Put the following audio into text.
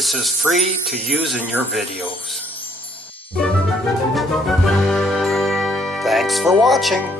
This is free to use in your videos. Thanks for watching.